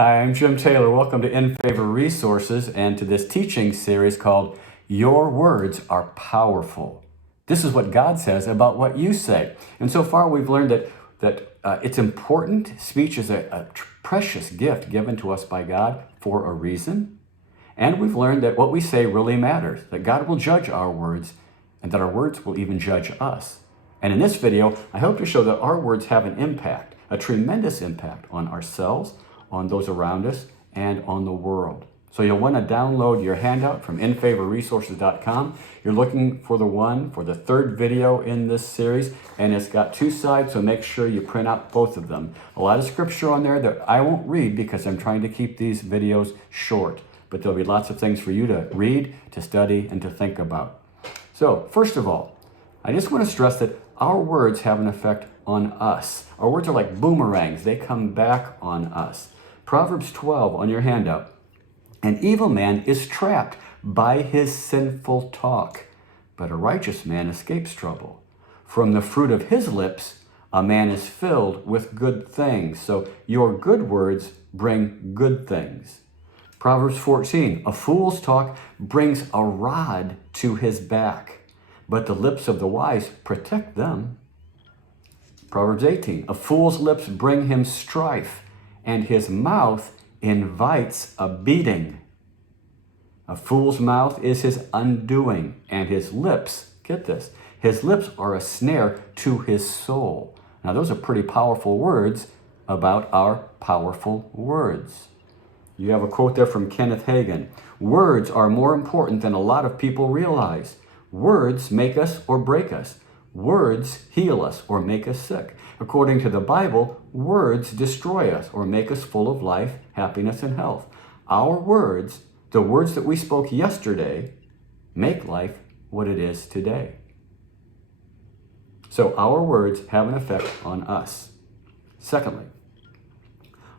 Hi, I'm Jim Taylor. Welcome to In Favor Resources and to this teaching series called Your Words Are Powerful. This is what God says about what you say. And so far we've learned that it's important. Speech is a precious gift given to us by God for a reason. And we've learned that what we say really matters, that God will judge our words and that our words will even judge us. And in this video, I hope to show that our words have an impact, a tremendous impact on ourselves, on those around us, and on the world. So you'll want to download your handout from infavorresources.com. You're looking for the third video in this series, and it's got two sides, so make sure you print out both of them. A lot of scripture on there that I won't read because I'm trying to keep these videos short, but there'll be lots of things for you to read, to study, and to think about. So first of all, I just want to stress that our words have an effect on us. Our words are like boomerangs. They come back on us. Proverbs 12 on your handout. An evil man is trapped by his sinful talk, but a righteous man escapes trouble. From the fruit of his lips, a man is filled with good things. So your good words bring good things. Proverbs 14, a fool's talk brings a rod to his back, but the lips of the wise protect them. Proverbs 18, a fool's lips bring him strife, and his mouth invites a beating. A fool's mouth is his undoing, and his lips, get this, his lips are a snare to his soul. Now those are pretty powerful words about our powerful words. You have a quote there from Kenneth Hagin. Words are more important than a lot of people realize. Words make us or break us. Words heal us or make us sick. According to the Bible, words destroy us or make us full of life, happiness, and health. Our words, the words that we spoke yesterday, make life what it is today. So our words have an effect on us. Secondly,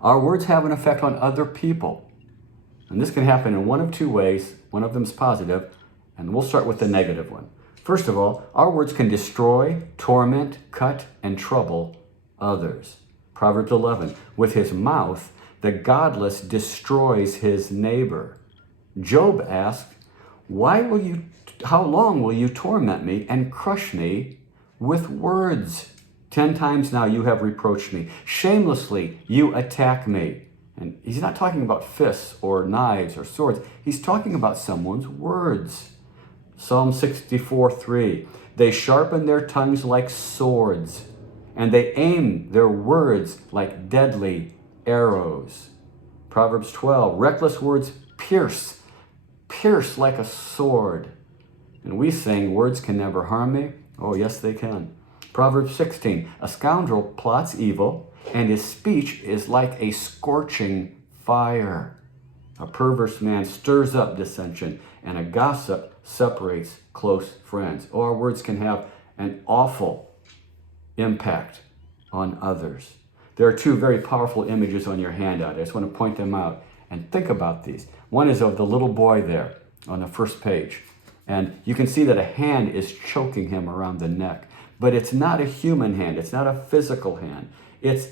our words have an effect on other people. And this can happen in one of two ways. One of them is positive, and we'll start with the negative one. First of all, our words can destroy, torment, cut, and trouble others. Proverbs 11, with his mouth, the godless destroys his neighbor. Job asked, how long will you torment me and crush me with words? 10 times now you have reproached me. Shamelessly you attack me. And he's not talking about fists or knives or swords. He's talking about someone's words. Psalm 64:3, they sharpen their tongues like swords, and they aim their words like deadly arrows. Proverbs 12, reckless words pierce like a sword. And we sing, words can never harm me. Oh, yes, they can. Proverbs 16, a scoundrel plots evil, and his speech is like a scorching fire. A perverse man stirs up dissension, and a gossip separates close friends. Oh, our words can have an awful impact on others. There are two very powerful images on your handout. I just want to point them out and think about these. One is of the little boy there on the first page. And you can see that a hand is choking him around the neck. But it's not a human hand. It's not a physical hand. It's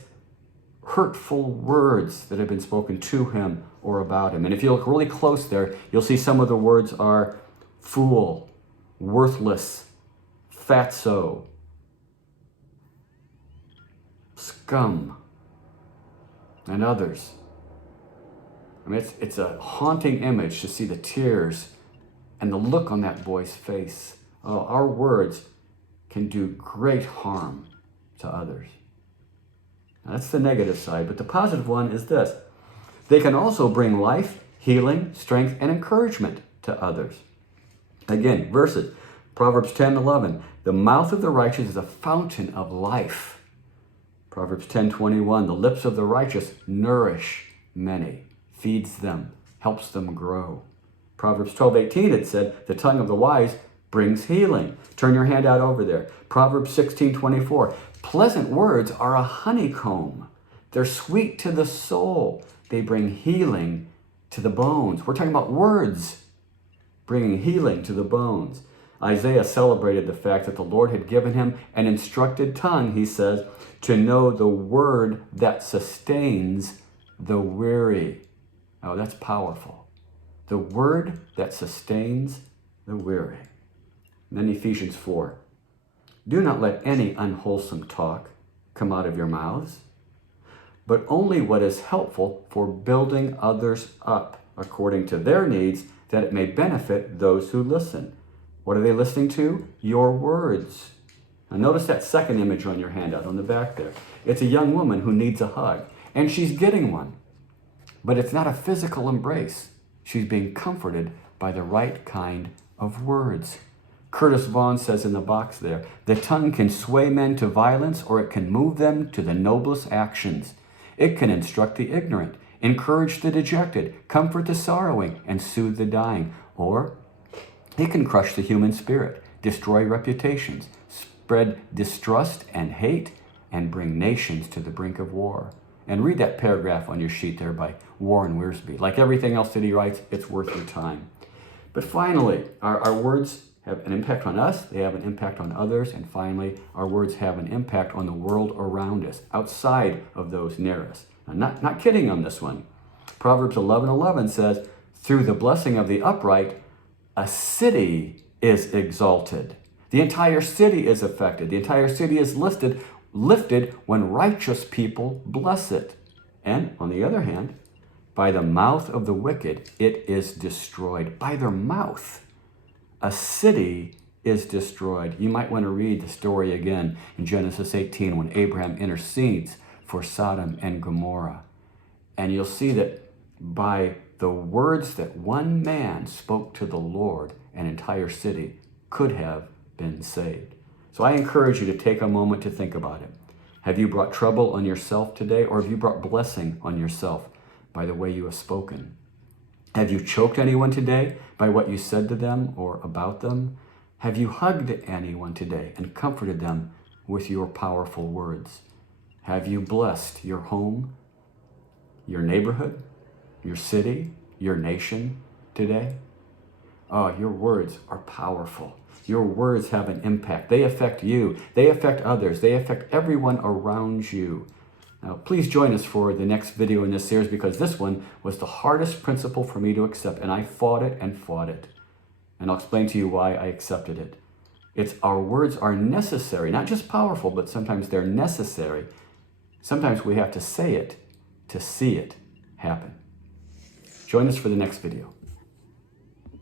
hurtful words that have been spoken to him or about him. And if you look really close there, you'll see some of the words are fool, worthless, fatso, scum, and others. I mean, it's a haunting image to see the tears and the look on that boy's face. Oh, our words can do great harm to others. Now, that's the negative side, but the positive one is this. They can also bring life, healing, strength, and encouragement to others. Again, verses, Proverbs 10:11, the mouth of the righteous is a fountain of life. Proverbs 10:21, the lips of the righteous nourish many, feeds them, helps them grow. Proverbs 12:18, it said, the tongue of the wise brings healing. Turn your handout over there. Proverbs 16:24, pleasant words are a honeycomb. They're sweet to the soul. They bring healing to the bones. We're talking about words bringing healing to the bones. Isaiah celebrated the fact that the Lord had given him an instructed tongue, he says, to know the word that sustains the weary. Oh, that's powerful. The word that sustains the weary. And then Ephesians 4. Do not let any unwholesome talk come out of your mouths, but only what is helpful for building others up according to their needs, that it may benefit those who listen. What are they listening to? Your words. Now notice that second image on your handout on the back there. It's a young woman who needs a hug, and she's getting one. But it's not a physical embrace. She's being comforted by the right kind of words. Curtis Vaughan says in the box there, the tongue can sway men to violence, or it can move them to the noblest actions. It can instruct the ignorant, encourage the dejected, comfort the sorrowing, and soothe the dying. Or it can crush the human spirit, destroy reputations, spread distrust and hate, and bring nations to the brink of war. And read that paragraph on your sheet there by Warren Wiersbe. Like everything else that he writes, it's worth your time. But finally, our words have an impact on us, they have an impact on others, and finally, our words have an impact on the world around us, outside of those near us. Now, not kidding on this one. Proverbs 11:11 says, through the blessing of the upright, a city is exalted. The entire city is affected. The entire city is lifted when righteous people bless it. And on the other hand, by the mouth of the wicked, it is destroyed. By their mouth, a city is destroyed. You might want to read the story again in Genesis 18 when Abraham intercedes for Sodom and Gomorrah. And you'll see that by the words that one man spoke to the Lord, an entire city could have been saved. So I encourage you to take a moment to think about it. Have you brought trouble on yourself today, or have you brought blessing on yourself by the way you have spoken? Have you choked anyone today by what you said to them or about them? Have you hugged anyone today and comforted them with your powerful words? Have you blessed your home, your neighborhood, your city, your nation today? Oh, your words are powerful. Your words have an impact. They affect you. They affect others. They affect everyone around you. Now, please join us for the next video in this series, because this one was the hardest principle for me to accept, and I fought it and fought it. And I'll explain to you why I accepted it. It's our words are necessary, not just powerful, but sometimes they're necessary. Sometimes we have to say it to see it happen. Join us for the next video.